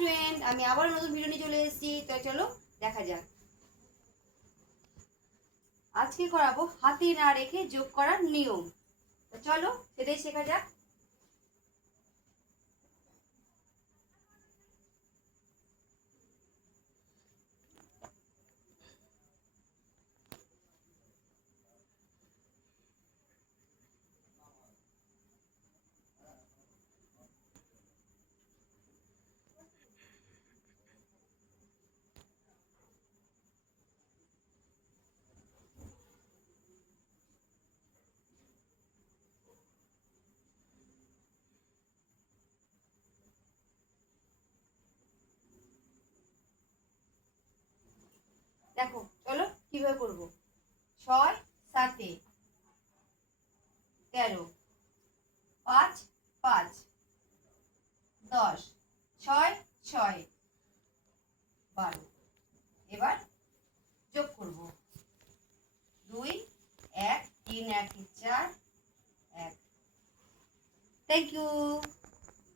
Friend, আমি আবার নতুন ভিডিও নিয়ে চলে এসেছি। তো চলো দেখা যাক। আজকে করাবো হাতে না রেখে যোগ করার নিয়ম। তো চলো সেটাই শেখা যাক। দেখো চলো কিভাবে করবো। 6 7 13, 5 5 10, 6 6 12। এবার যোগ করব। 2 1 3 1 4 1। Thank you.